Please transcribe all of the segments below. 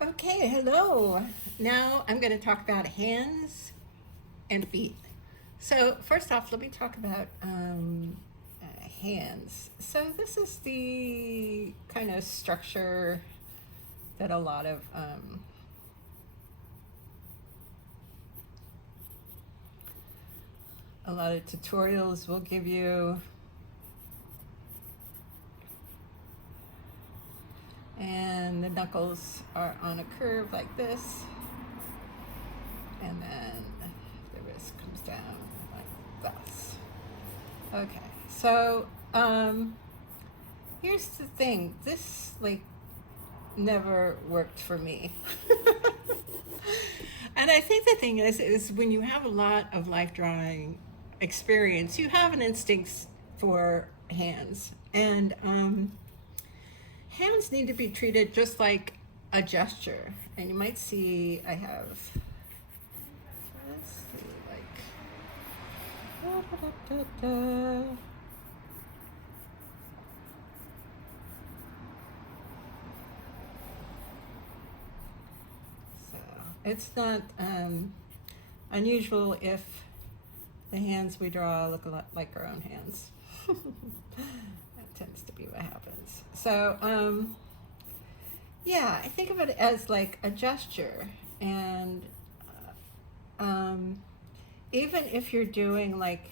Okay, hello. Now I'm going to talk about hands and feet. So, first off, let me talk about hands. So, this is the kind of structure that a lot of tutorials will give you. And the knuckles are on a curve like this, and then the wrist comes down like this. Okay, so here's the thing. This never worked for me. And I think the thing is when you have a lot of life drawing experience, you have an instinct for hands, and hands need to be treated just like a gesture. And you might see I have, let's see, like, da, da, da, da. So it's not unusual if the hands we draw look a lot like our own hands. That tends to be what happens. So, yeah, I think of it as like a gesture. And even if you're doing like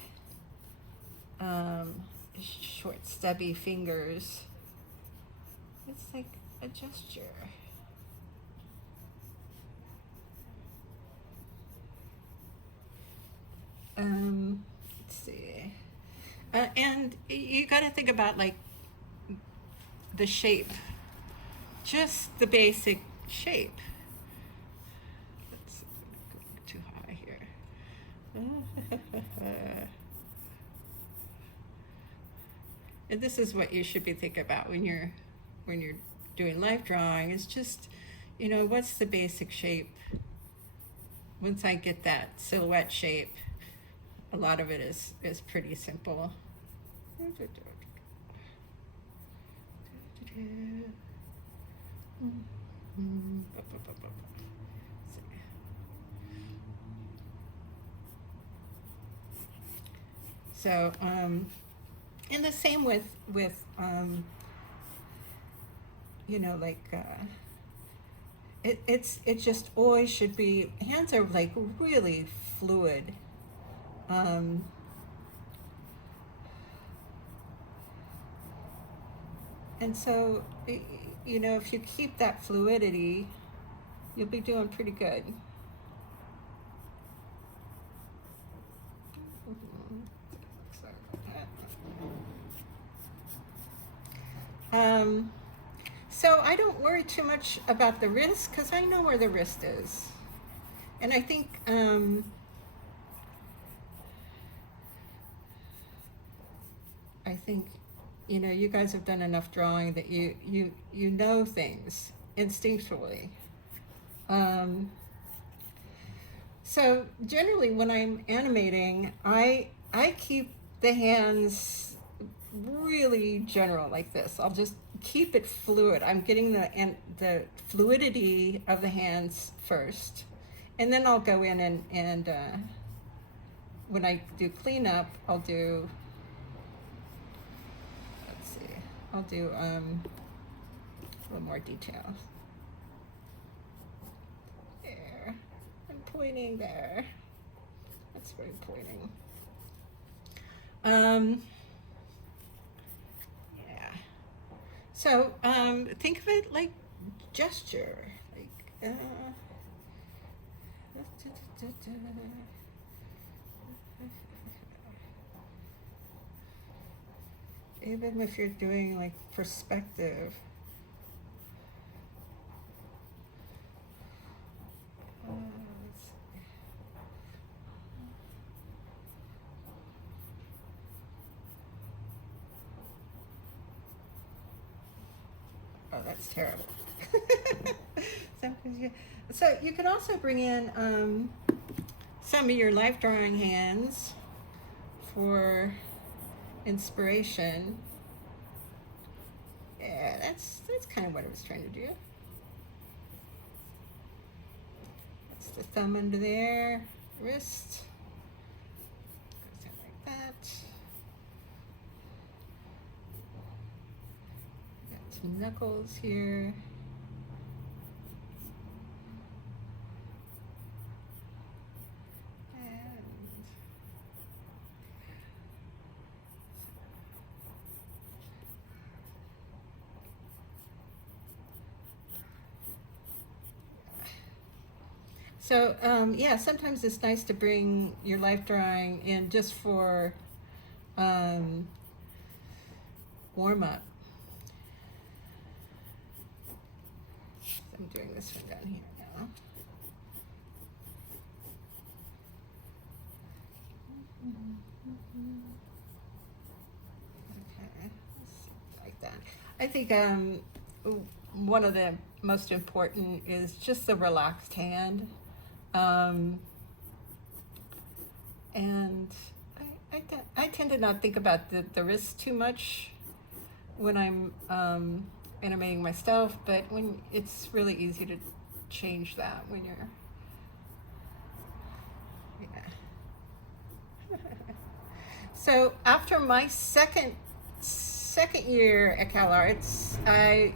short, stubby fingers, it's like a gesture. Let's see. And you got to think about like the shape, just the basic shape. Let's go too high here. And this is what you should be thinking about when you're doing life drawing. Is just, what's the basic shape? Once I get that silhouette shape, a lot of it is pretty simple. So, and the same with like it just always should be. Hands are like really fluid. Um, and so, if you keep that fluidity, you'll be doing pretty good. Um, so I don't worry too much about the wrist because I know where the wrist is, and I think you guys have done enough drawing that you know things instinctually. Um, so generally, when I'm animating, I keep the hands really general like this. I'll just keep it fluid. I'm getting the fluidity of the hands first, and then I'll go in and when I do cleanup, I'll do. Let's see. I'll do a little more details. There. I'm pointing there. That's where I'm pointing. Yeah. So think of it like gesture, like. Even if you're doing like perspective. Oh, that's terrible. So you can also bring in some of your life drawing hands for inspiration. Yeah, that's kind of what I was trying to do. That's the thumb under there, wrist. Goes down like that. Got some knuckles here. So yeah, sometimes it's nice to bring your life drawing in just for warm up. I'm doing this one down here now. Okay, like that. I think one of the most important is just the relaxed hand. And I tend to not think about the wrist too much when I'm animating myself, but when it's really easy to change that when you're, yeah. So after my second year at CalArts, I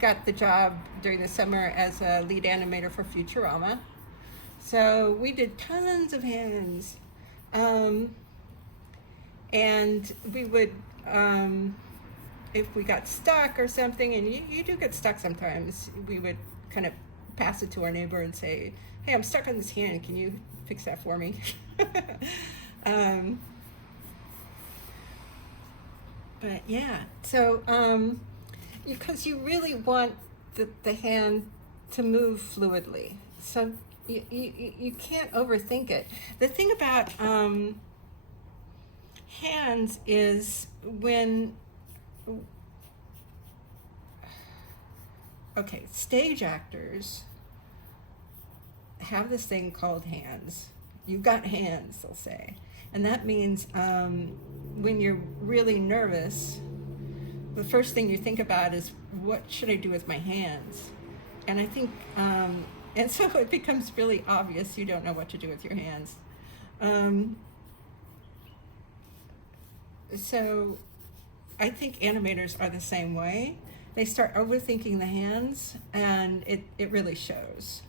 got the job during the summer as a lead animator for Futurama. So we did tons of hands, and we would, if we got stuck or something, and you do get stuck sometimes, we would kind of pass it to our neighbor and say, hey, I'm stuck on this hand, can you fix that for me? But yeah, so because you really want the hand to move fluidly, so you can't overthink it. The thing about hands is when, okay, stage actors have this thing called hands. You've got hands, they'll say. And that means when you're really nervous, the first thing you think about is, what should I do with my hands? And I think, and so it becomes really obvious you don't know what to do with your hands. So I think animators are the same way. They start overthinking the hands, and it really shows.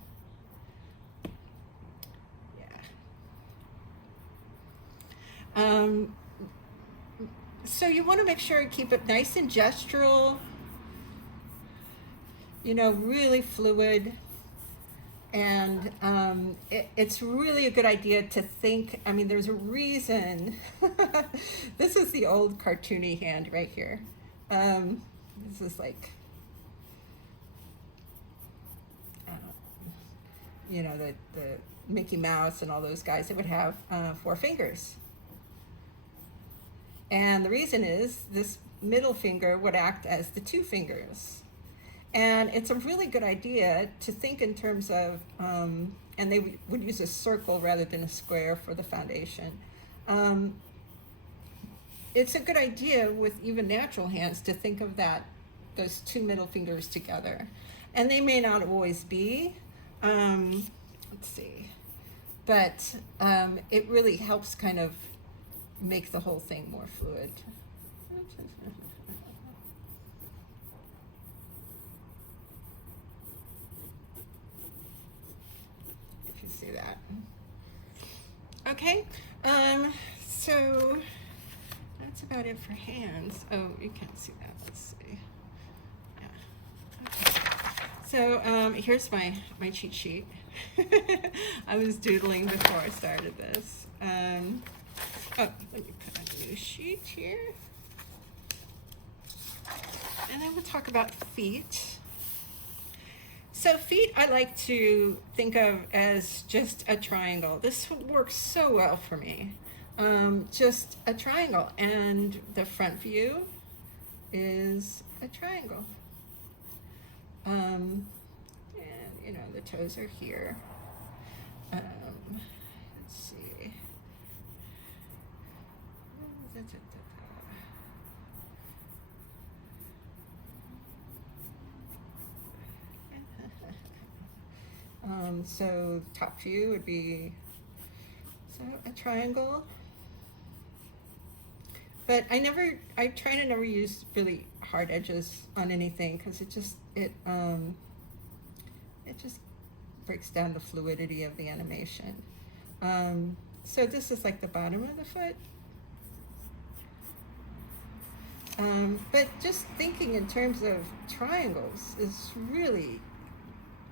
Yeah. So you want to make sure you keep it nice and gestural, you know, really fluid. And it's really a good idea to think, I mean, there's a reason. This is the old cartoony hand right here. This is like, you know, the Mickey Mouse and all those guys that would have 4 fingers. And the reason is this middle finger would act as the 2 fingers. And it's a really good idea to think in terms of, and they would use a circle rather than a square for the foundation. It's a good idea with even natural hands to think of those 2 middle fingers together. And they may not always be, let's see, but it really helps kind of make the whole thing more fluid. If you see that. Okay, so that's about it for hands. Oh, you can't see that. Let's see. Yeah. Okay. So here's my cheat sheet. I was doodling before I started this. Oh, let me put a new sheet here. And then we'll talk about feet. So feet I like to think of as just a triangle. This works so well for me. Just a triangle, and the front view is a triangle. And you know, the toes are here. Let's see. So top view would be a triangle. But I try to never use really hard edges on anything because it just breaks down the fluidity of the animation. So this is like the bottom of the foot. But just thinking in terms of triangles is really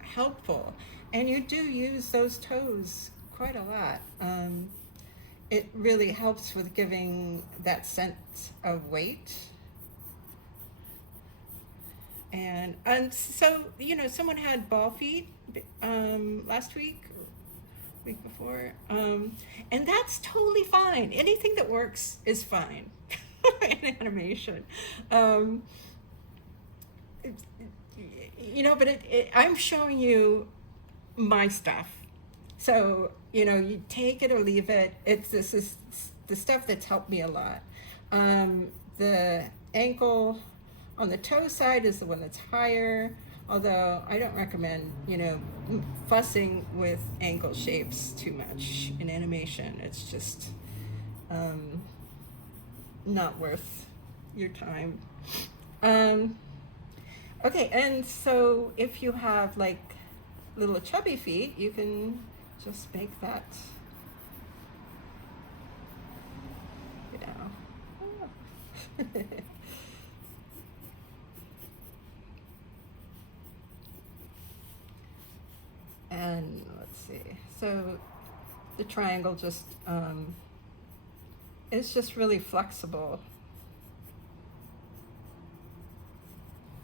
helpful. And you do use those toes quite a lot. It really helps with giving that sense of weight. And so, someone had ball feet last week, week before, and that's totally fine. Anything that works is fine in animation. But I'm showing you my stuff. So, you take it or leave it. This is the stuff that's helped me a lot. The ankle on the toe side is the one that's higher, although I don't recommend, fussing with ankle shapes too much in animation. It's just not worth your time. Okay, and so if you have like little chubby feet, you can just make that, And let's see, so the triangle just is just really flexible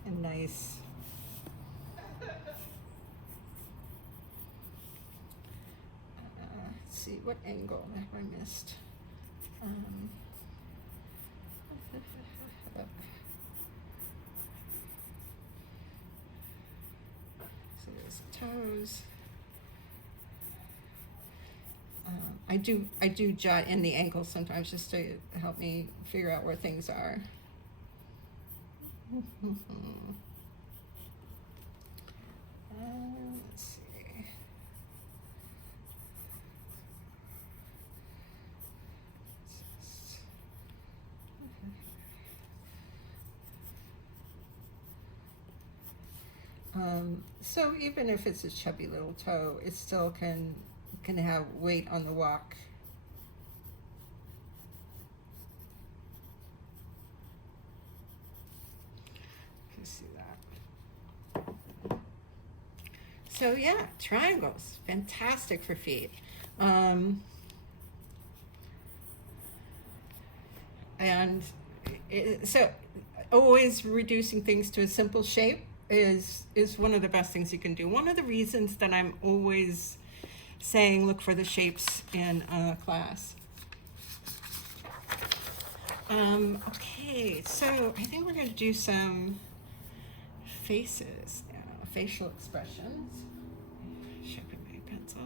and nice. Let's see, what angle have I missed? So there's toes. I do jot in the ankles sometimes just to help me figure out where things are. Let's see. So even if it's a chubby little toe, it still can have weight on the walk. You can see that. So yeah, triangles, fantastic for feet. So always reducing things to a simple shape is one of the best things you can do. One of the reasons that I'm always saying look for the shapes in class. Okay, so I think we're going to do some faces now, facial expressions. Sharpen my pencil.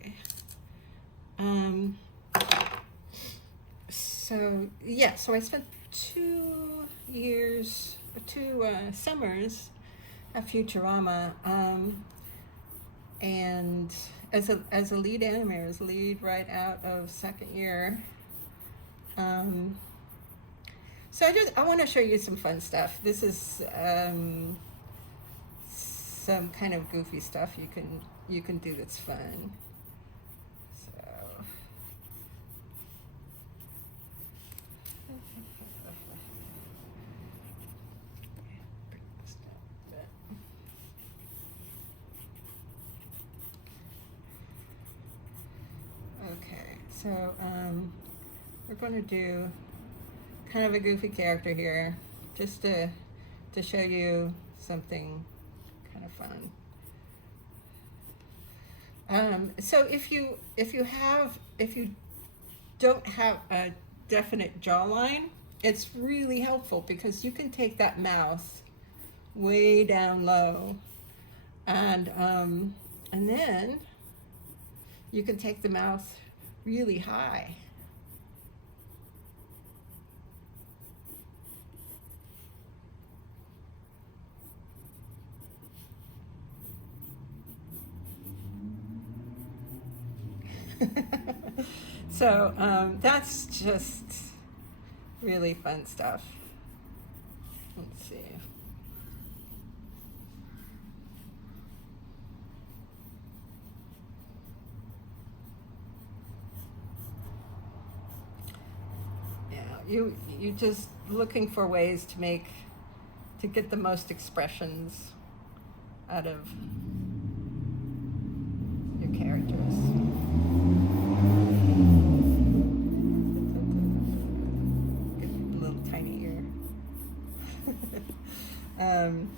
Okay. So I spent 2 summers at Futurama, and as a lead animator, as a lead right out of second year. So I want to show you some fun stuff. This is some kind of goofy stuff you can do that's fun. So we're going to do kind of a goofy character here, just to show you something kind of fun. So if you don't have a definite jawline, it's really helpful because you can take that mouth way down low, and then you can take the mouth really high. So that's just really fun stuff. Let's see. Yeah, you just looking for ways to get the most expressions out of your characters. Get a little tiny ear. um,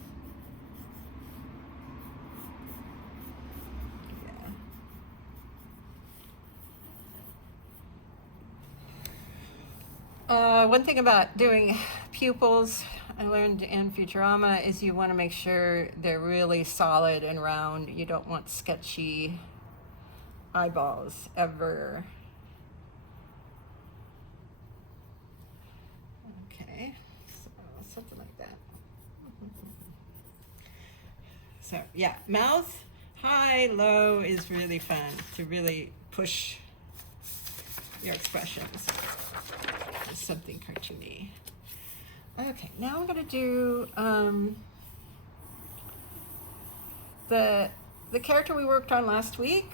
One thing about doing pupils, I learned in Futurama, is you want to make sure they're really solid and round. You don't want sketchy eyeballs ever. Okay, so something like that. So yeah, mouth, high, low is really fun to really push your expressions. It's something cartoony. Okay, now I'm gonna do the character we worked on last week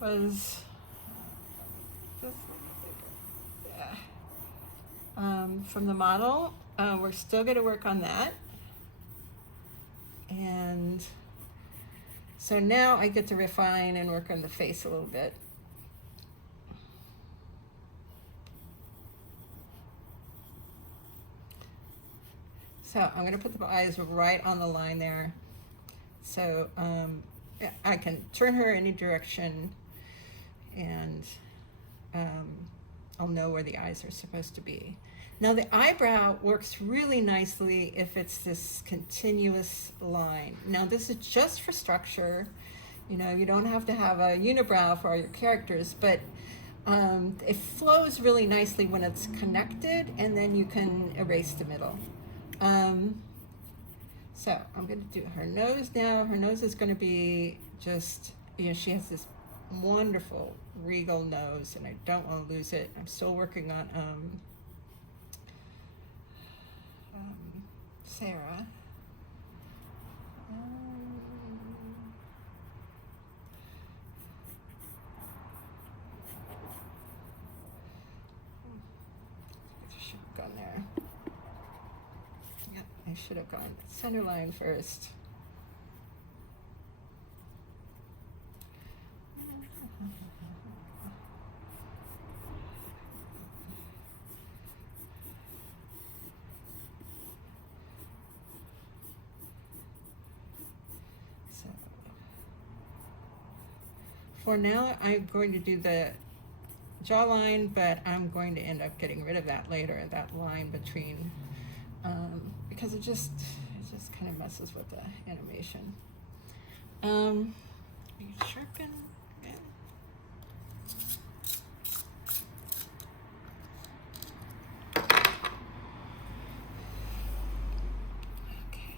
was from the model. We're still gonna work on that. And so now I get to refine and work on the face a little bit. So I'm going to put the eyes right on the line there. So I can turn her any direction, and I'll know where the eyes are supposed to be. Now the eyebrow works really nicely if it's this continuous line. Now this is just for structure. You know, you don't have to have a unibrow for all your characters, but it flows really nicely when it's connected, and then you can erase the middle. So I'm going to do her nose now. Her nose is going to be just, you know, she has this wonderful regal nose, and I don't want to lose it. I'm still working on Sarah. Should have gone there. Yep, I should have gone center line first. For now, I'm going to do the jawline, but I'm going to end up getting rid of that later, that line between, because it just kind of messes with the animation. Sharpen again. Okay.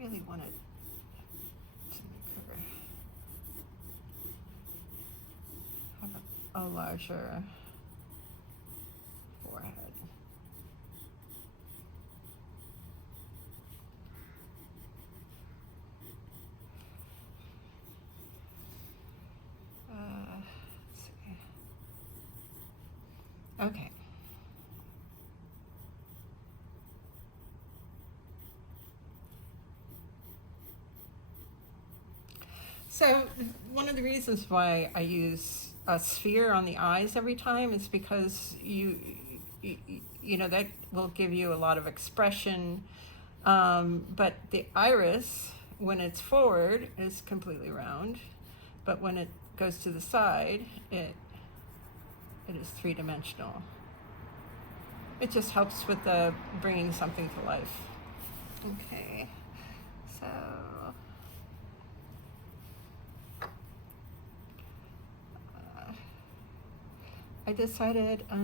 Really wanted to make her have a larger forehead. Let's see. Okay. So one of the reasons why I use a sphere on the eyes every time is because you know, that will give you a lot of expression, but the iris, when it's forward, is completely round, but when it goes to the side, it is three-dimensional. It just helps with the bringing something to life. Okay, so I decided I'll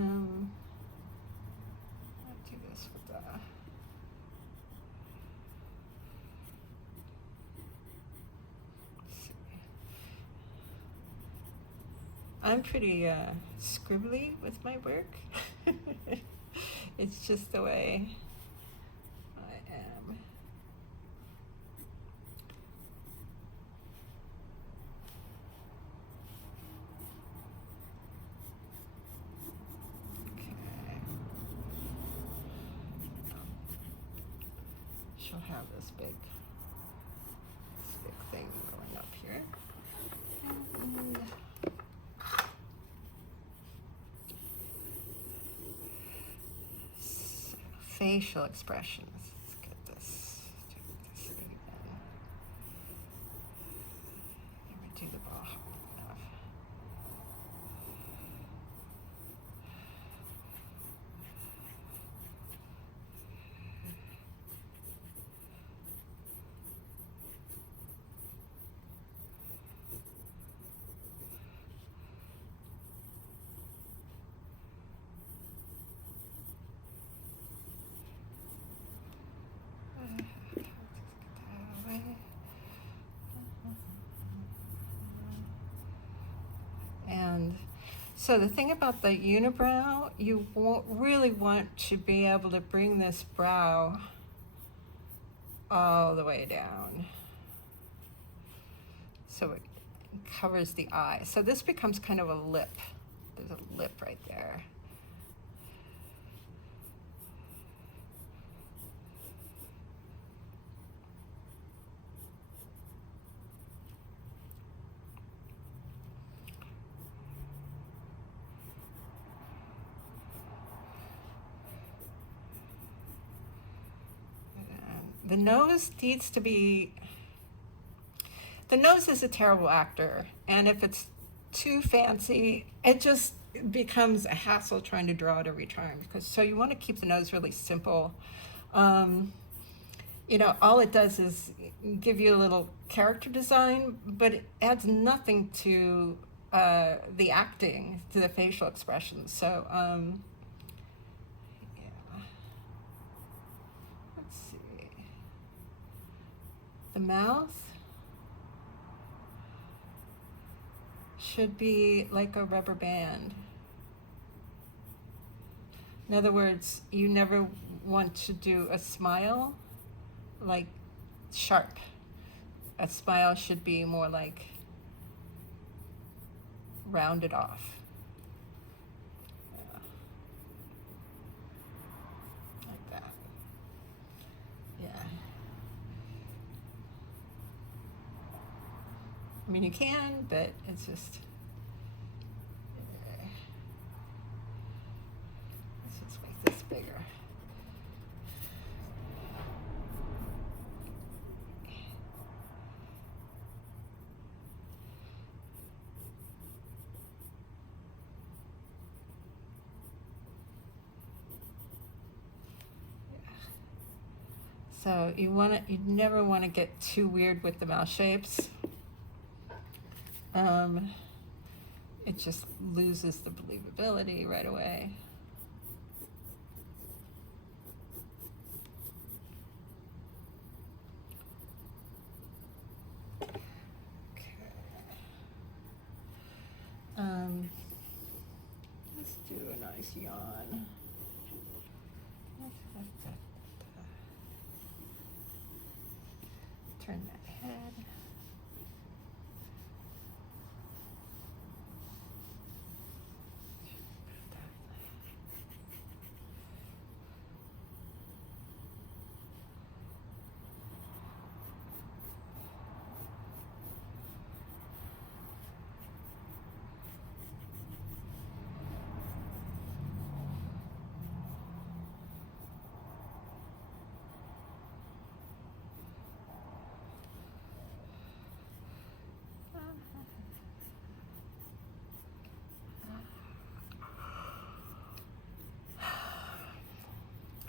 do this with the, I'm pretty scribbly with my work. It's just the way I am. Okay. She'll have this big thing going up here. And facial expressions. Let's get this. Do this even. Never do the ball hard enough. And so the thing about the unibrow, you won't really want to be able to bring this brow all the way down, so it covers the eye. So this becomes kind of a lip. There's a lip right there. The nose needs to be, the nose is a terrible actor, and if it's too fancy, it just becomes a hassle trying to draw it every time. Because so you want to keep the nose really simple. You know, all it does is give you a little character design, but it adds nothing to the acting, to the facial expressions. So yeah. Let's see. The mouth should be like a rubber band. In other words, you never want to do a smile like sharp. A smile should be more like rounded off. Yeah. Like that. Yeah. I mean, you can, but it's just, let's just make this bigger. So you never want to get too weird with the mouth shapes. It just loses the believability right away. Okay. Let's do a nice yawn. Turn that head.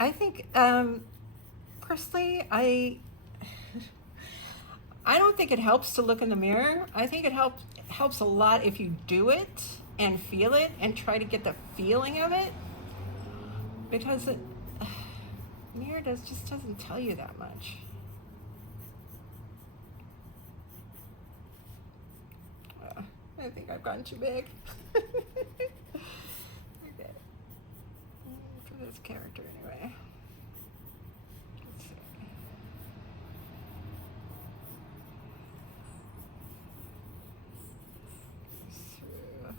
I think, personally, I don't think it helps to look in the mirror. I think it helps a lot if you do it and feel it and try to get the feeling of it, because the mirror just doesn't tell you that much. I think I've gone too big. Okay. For this character anyway. Let's see. Through.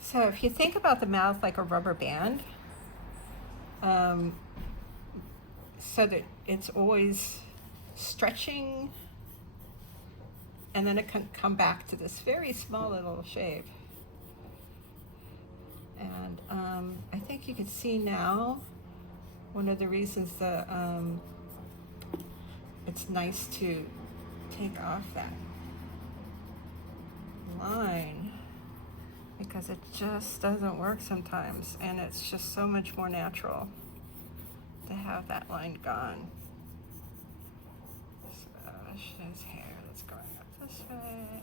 So if you think about the mouth like a rubber band, so that it's always stretching, and then it can come back to this very small little shape. And I think you can see now one of the reasons that it's nice to take off that line, because it just doesn't work sometimes, and it's just so much more natural to have that line gone. So his hair that's going up this way.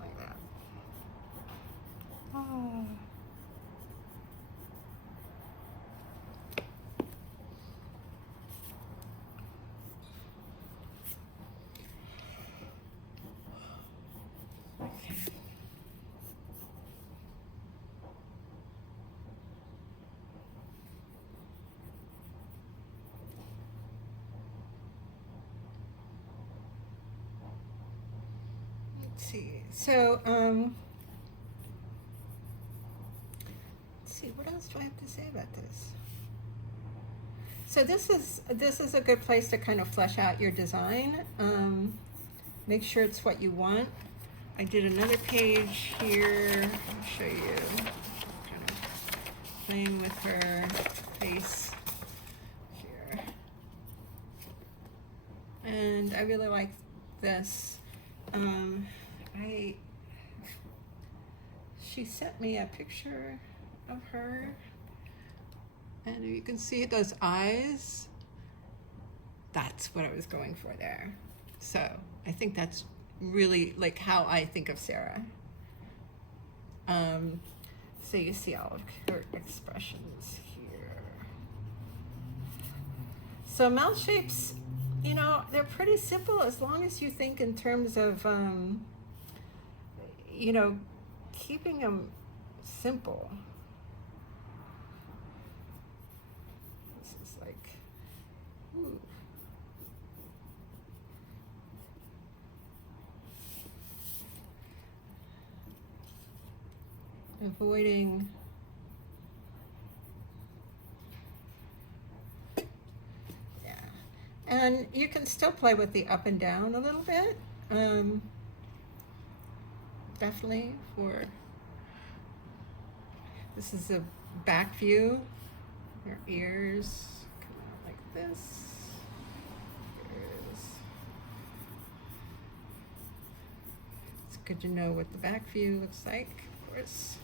Like that. Oh. Okay. Let's see. So, let's see. What else do I have to say about this? So this is a good place to kind of flesh out your design. Make sure it's what you want. I did another page here. I'll show you. Kind of playing with her face here. And I really like this. She sent me a picture of her, and you can see those eyes. That's what I was going for there. So I think that's really like how I think of Sarah. So you see all of her expressions here. So mouth shapes, you know, they're pretty simple as long as you think in terms of, you know, keeping them simple. This is like, ooh. Avoiding and you can still play with the up and down a little bit. Definitely for, this is a back view. Your ears come out like this. Ears. It's good to know what the back view looks like, of course.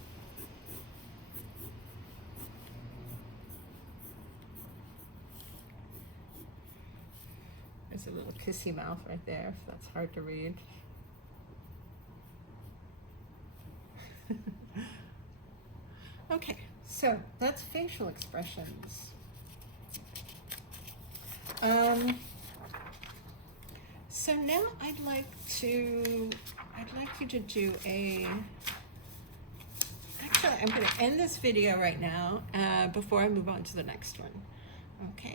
There's a little kissy mouth right there, if that's hard to read. Okay, so that's facial expressions. So now I'd like you to do a, actually I'm going to end this video right now before I move on to the next one. Okay.